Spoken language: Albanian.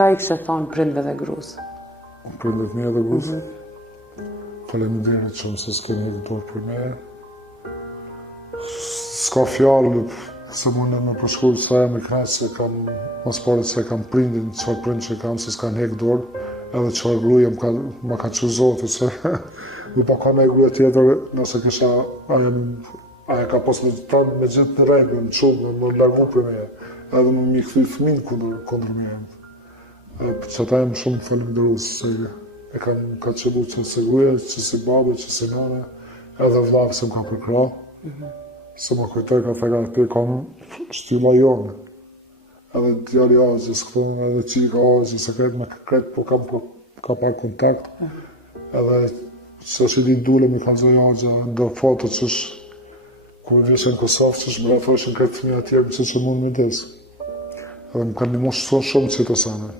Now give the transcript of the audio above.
Çka I kështë thonë prindve dhe grus? Prindve të mia dhe grus? Faleminderit shumë se s'keni hekë dorë për me. S'ka fjallë se mundem me përshkruaj sa jam I kënaq se kam mos pare se kam prindin, çfarë prind që kam se s'kan hekë dorë, edhe çfarë gruaj ma ka çu Zoti se më pa ka nëjë gruaj tjetër, nëse kisha aja ka pas me gjithë në rregull, në çumë, më largu për me, edhe më mi kthy fëmin kundër meje. Që ata jam shumë falenderues se e ka qëllu që se gruaja, që si babe, që si nane, edhe vllai se më ka përkra. Se më kujtoj ka theka të kam shtylla jonë. Edhe djali Azis, këtën edhe qika Azis, se kretë me kretë, po kam ka par kontakt. Edhe që është I ditë dule mi kanë zoj Azja, ndo foto që është, kur vishë në Kosovë, që është më rafoshin kretë fëmija tjerë, që mund me desë. Edhe më kanë një moshë shumë që të sane.